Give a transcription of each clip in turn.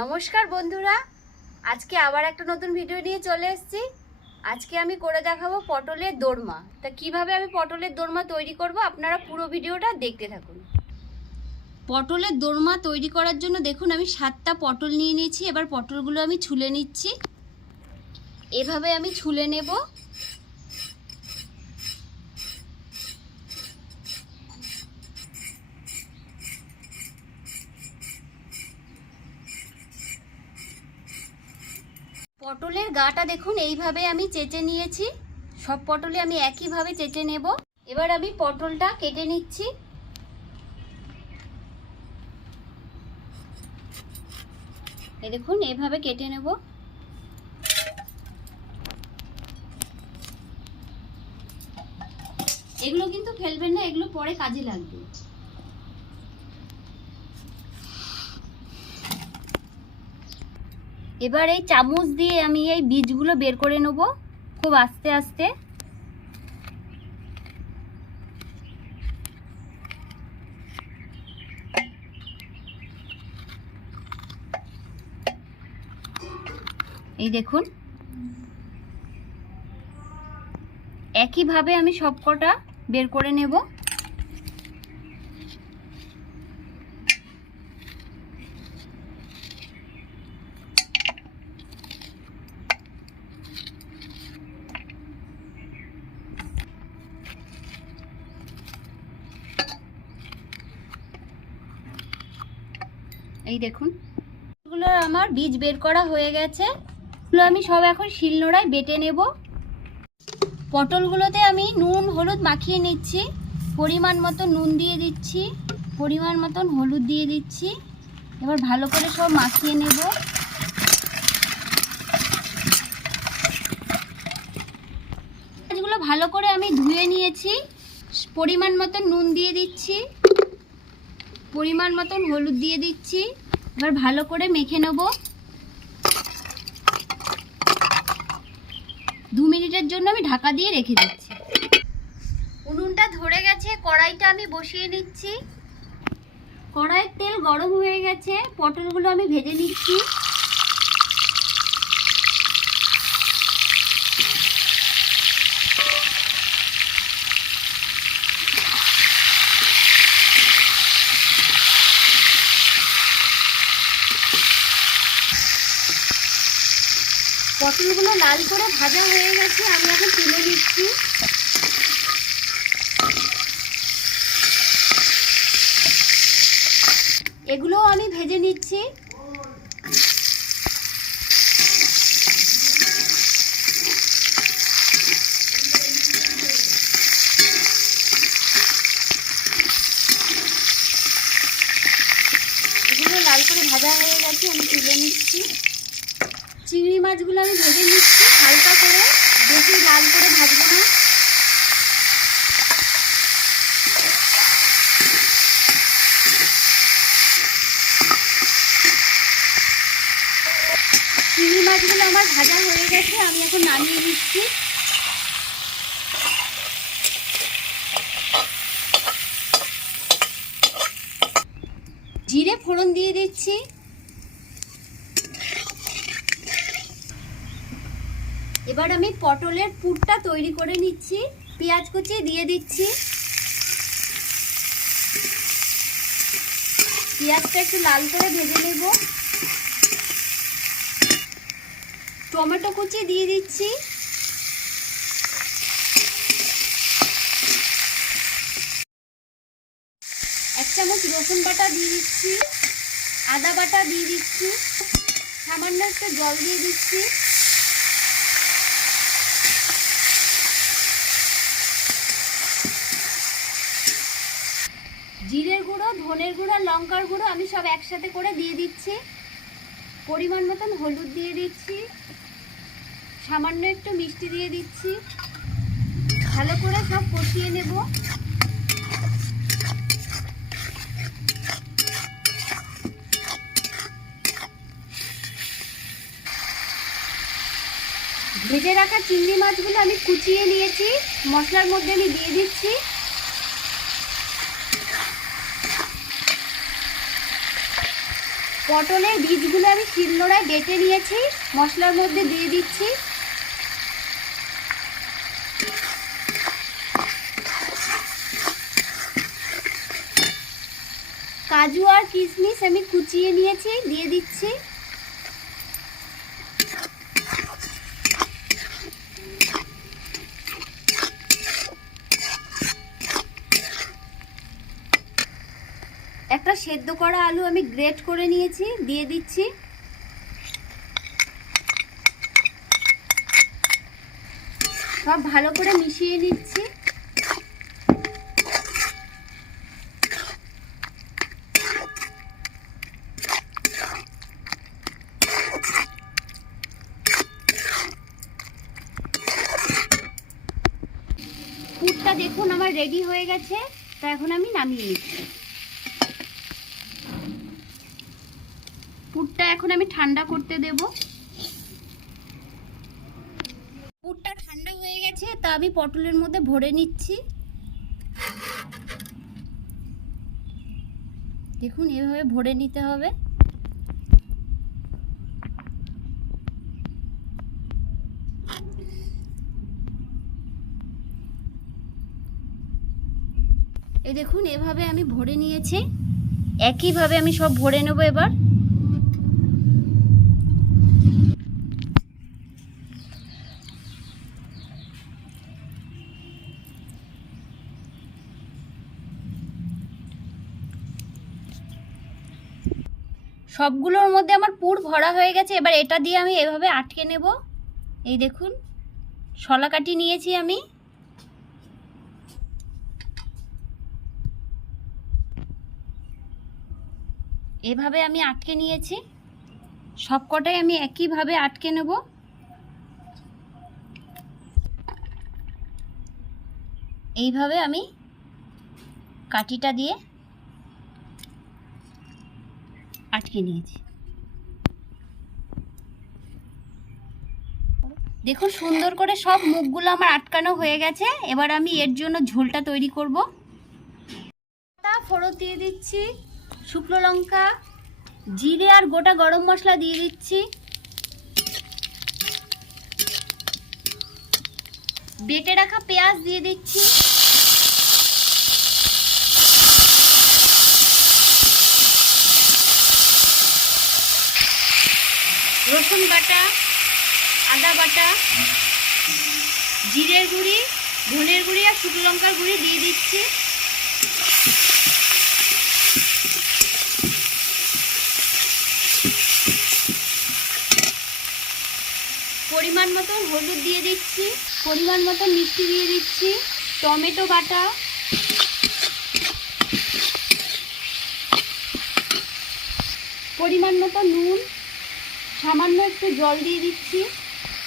নমস্কার বন্ধুরা। আজকে আবার একটা নতুন ভিডিও নিয়ে চলে এসেছি। আজকে আমি করে দেখাবো পটলের দোরমা। তা কীভাবে আমি পটলের দোরমা তৈরি করব আপনারা পুরো ভিডিওটা দেখতে থাকুন। পটলের দোরমা তৈরি করার জন্য দেখুন, আমি সাতটা পটল নিয়ে নিয়েছি। এবার পটলগুলো আমি ছুলে নিচ্ছি। এভাবে আমি ছুলে নেব। পটলের গাটা দেখুন, এইভাবে আমি চেঁচে নিয়েছি। সব পটলে আমি একইভাবে চেঁচে নেব। এবার আমি পটলটা কেটে নিচ্ছি। দেখুন, এইভাবে কেটে নেব। এগুলো কিন্তু ফেলবেন না, এগুলো পরে কাজে লাগবে। এবার এই চামচ দিয়ে আমি এই বীজগুলো বের করে নেব, খুব আস্তে আস্তে। এই দেখুন। একইভাবে আমি সবকটা বের করে নেব। এই দেখুন। এগুলো আমার বীজ বের করা হয়ে গেছে। এগুলো আমি সব এখন শিলনোড়ায় বেটে নেব। পটলগুলোতে আমি নুন, হলুদ মাখিয়ে নিচ্ছি। পরিমাণ মতো নুন দিয়ে দিচ্ছি। পরিমাণ মতন হলুদ দিয়ে দিচ্ছি। এবার ভালো করে সব মাখিয়ে নেব। মাছগুলো ভালো করে আমি ধুয়ে নিয়েছি। পরিমাণ মতন নুন দিয়ে দিচ্ছি। পরিমাণ মতন হলুদ দিয়ে দিচ্ছি। এবার ভালো করে মেখে নেব। দু মিনিটের জন্য আমি ঢাকা দিয়ে রেখে দিচ্ছি। উনুনটা ধরে গেছে, কড়াইটা আমি বসিয়ে নিচ্ছি। কড়াইয়ের তেল গরম হয়ে গেছে, পটলগুলো আমি ভেজে নিচ্ছি। পটলগুলো লাল করে ভাজা হয়ে গেছে, আমি এখন তুলে দিচ্ছি এগুলোও আমি ভেজে নিচ্ছি। এগুলো লাল করে ভাজা হয়ে গেছে, আমি তুলে নিচ্ছি। চিংড়ি মাছগুলো আমি ভেজে নিচ্ছি, হালকা করে, বেশি লাল করে ভাজবো না। চিংড়ি মাছগুলো আমার ভাজা হয়ে গেছে, আমি এখন নামিয়ে দিচ্ছি জিরে ফোড়ন দিয়ে দিচ্ছি এবার আমি পটলের পুরটা তৈরি করে নিচ্ছি। পেঁয়াজ কুচি দিয়ে দিচ্ছি। পেঁয়াজটা একটু লাল করে ভেজে নেব। টমেটো কুচি দিয়ে দিচ্ছি। এক চামচ রসুন বাটা দিয়ে দিচ্ছি। আদা বাটা দিয়ে দিচ্ছি। সামান্য একটু জল দিয়ে দিচ্ছি জিরের গুঁড়ো ধনের গুঁড়ো, লঙ্কার গুঁড়ো আমি সব একসাথে করে দিয়ে দিচ্ছি। পরিমাণ মতন হলুদ দিয়ে দিচ্ছি। সামান্য একটু মিষ্টি দিয়ে দিচ্ছি। ভালো করে সব কষিয়ে নেব। ভেজে রাখা চিংড়ি মাছগুলো আমি কুচিয়ে নিয়েছি। মশলার মধ্যে আমি দিয়ে দিচ্ছি। পটলের বীজগুলো আমি শিলনোড়ায় বেটে নিয়েছি, মশলার মধ্যে দিয়ে দিচ্ছি। কাজু আর কিশমিশ আমি কুচিয়ে নিয়েছি, দিয়ে দিচ্ছি একটা সেদ্ধ করা আলু আমি গ্রেট করে নিয়েছি, দিয়ে দিচ্ছি। সব ভালো করে মিশিয়ে নিচ্ছি। দেখুন, আমার রেডি হয়ে গেছে। তা এখন আমি নামিয়ে নিচ্ছি পুরটা এখন আমি ঠান্ডা করতে দেব। পুরটা ঠান্ডা হয়ে গেছে, তা আমি পটলের মধ্যে ভরে নিচ্ছি। দেখুন, এভাবে ভরে নিতে হবে। এই দেখুন, এভাবে আমি ভরে নিয়েছি। একইভাবে আমি সব ভরে নেব এবার। সবগুলোর মধ্যে আমার পুর ভরা হয়ে গেছে, এবার এটা দিয়ে আমি এভাবে আটকে নেব। এই দেখুন শলা কাটি নিয়েছি আমি। এভাবে আমি আটকে নিয়েছি। সবকটাই আমি একইভাবে আটকে নেব। এইভাবে আমি কাঠিটা দিয়ে আটকে নিয়েছি। দেখুন সুন্দর করে সব মুখগুলো আমার আটকানো হয়ে গেছে। এবার আমি এর জন্য ঝোলটা তৈরি করব। তা ফোড়ন দিয়ে দিচ্ছি, শুকনো লঙ্কা, জিরে আর গোটা গরম মশলা দিয়ে দিচ্ছি। বেটে রাখা পেঁয়াজ দিয়ে দিচ্ছি। রসুন বাটা, আদা বাটা, জিরের গুঁড়ি, ধনের গুঁড়ি আর শুকনো লঙ্কার গুঁড়ি দিয়ে দিচ্ছি। পরিমাণ মতন হলুদ দিয়ে দিচ্ছি, পরিমাণ মতন মিষ্টি দিয়ে দিচ্ছি, টমেটো বাটা। পরিমাণ মতো নুন সামান্য একটু জল দিয়ে দিচ্ছি।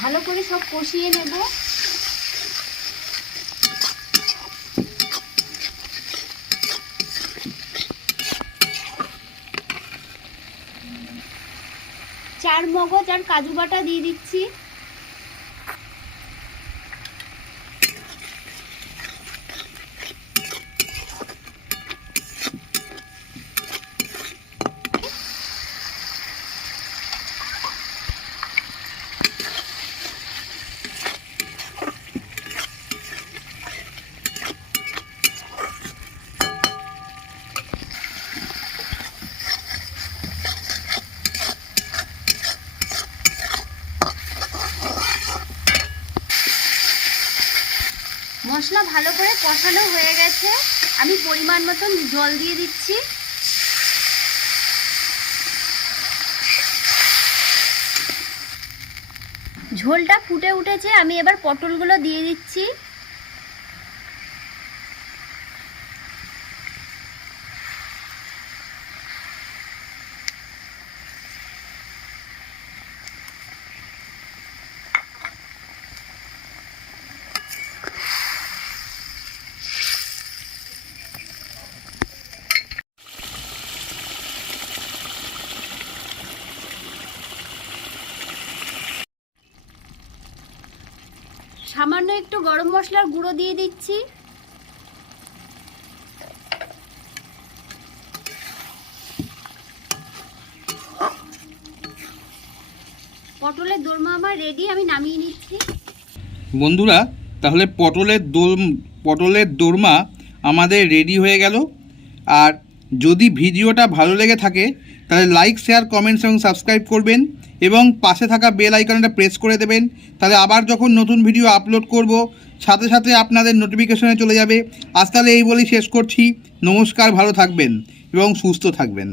ভালো করে সব কষিয়ে নেব। চার মগজ আর কাজু বাটা দিয়ে দিচ্ছি মশলা ভালো করে কষানো হয়ে গেছে। আমি পরিমাণ মতন জল দিয়ে দিচ্ছি। ঝোলটা ফুটে উঠেছে, আমি এবার পটলগুলো দিয়ে দিচ্ছি। সামান্য একটু গরম মশলার গুঁড়ো দিয়ে দিচ্ছি। পটলের দোলমা আমার রেডি আমি নামিয়ে নিচ্ছি। বন্ধুরা, তাহলে পটলের দোল পটলের দোরমা আমাদের রেডি হয়ে গেল। আর যদি ভিডিওটা ভালো লেগে থাকে তাহলে লাইক শেয়ার কমেন্টস এবং সাবস্ক্রাইব করবেন এবং পাশে থাকা বেল আইকনটা প্রেস করে দেবেন। তাহলে আবার যখন নতুন ভিডিও আপলোড করব, সাথে সাথে আপনাদের নোটিফিকেশনে চলে যাবে। আজ তাহলে এই বলেই শেষ করছি। নমস্কার, ভালো থাকবেন এবং সুস্থ থাকবেন।